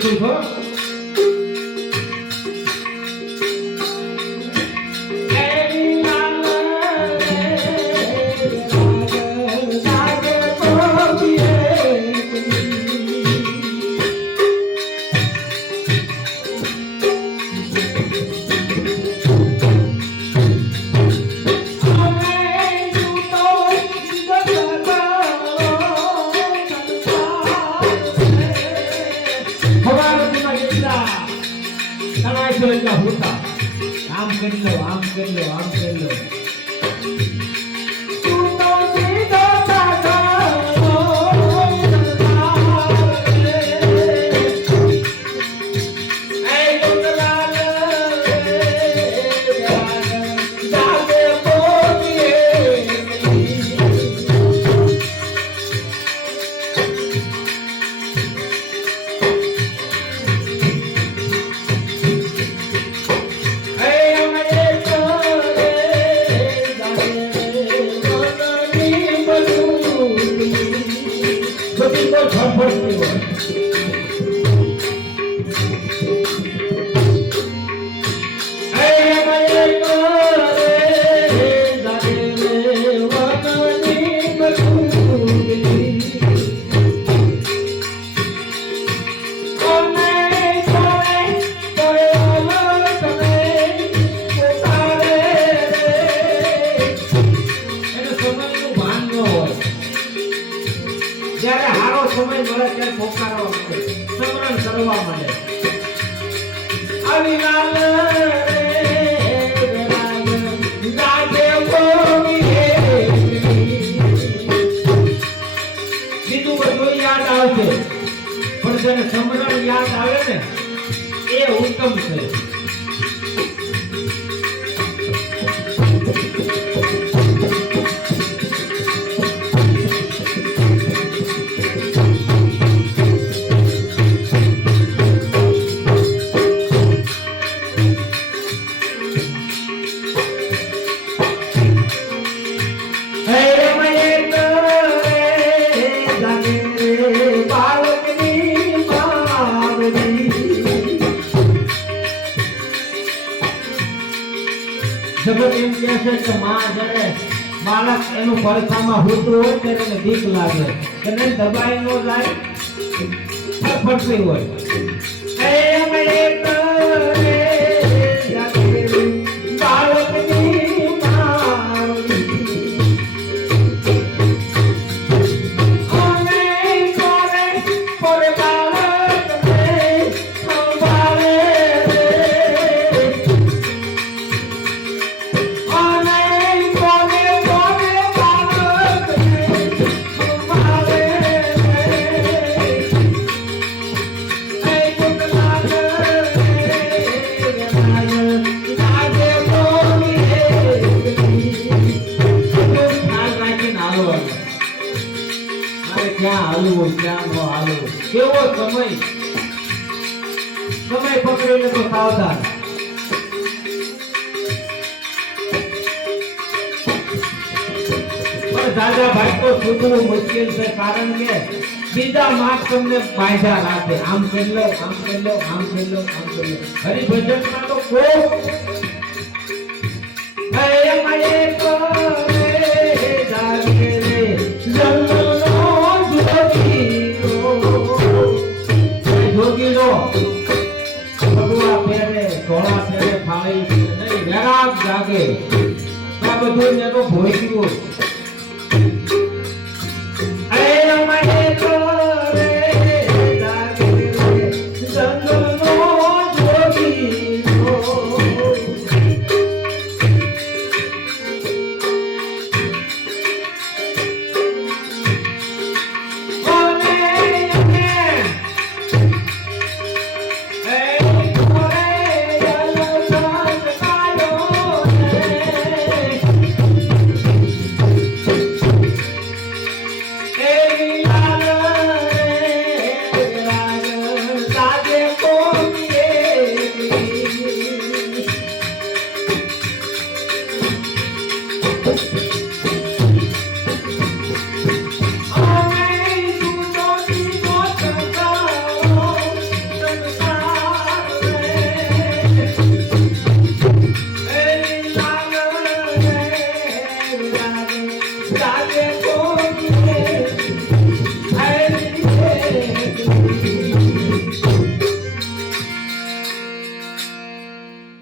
કીધું છો આમ કરી લો આમ કરી લો આમ કરી લો સમરણ યાદ આવે ને એ ઉત્તમ છે જગત એમ કહે છે કે માં જ્યારે બાળક એનું પડખામાં હોતું હોય ત્યારે એને બીક લાગે એને દબાઈ ન જાય ફટફટતી હોય કેવો સમય પકડીને તો સાવધાન પણ દાદા ભાઈ તો શોધવું મુશ્કેલ છે કારણ કે બીજા માર્ગ તમને બાંધ્યા રાખે આમ કરી લો આમ કરી લો આમ કરી લો આમ કરી લો હરિભજનમાં તો કોઈ જાગે આ બધું ભોઈ ગયું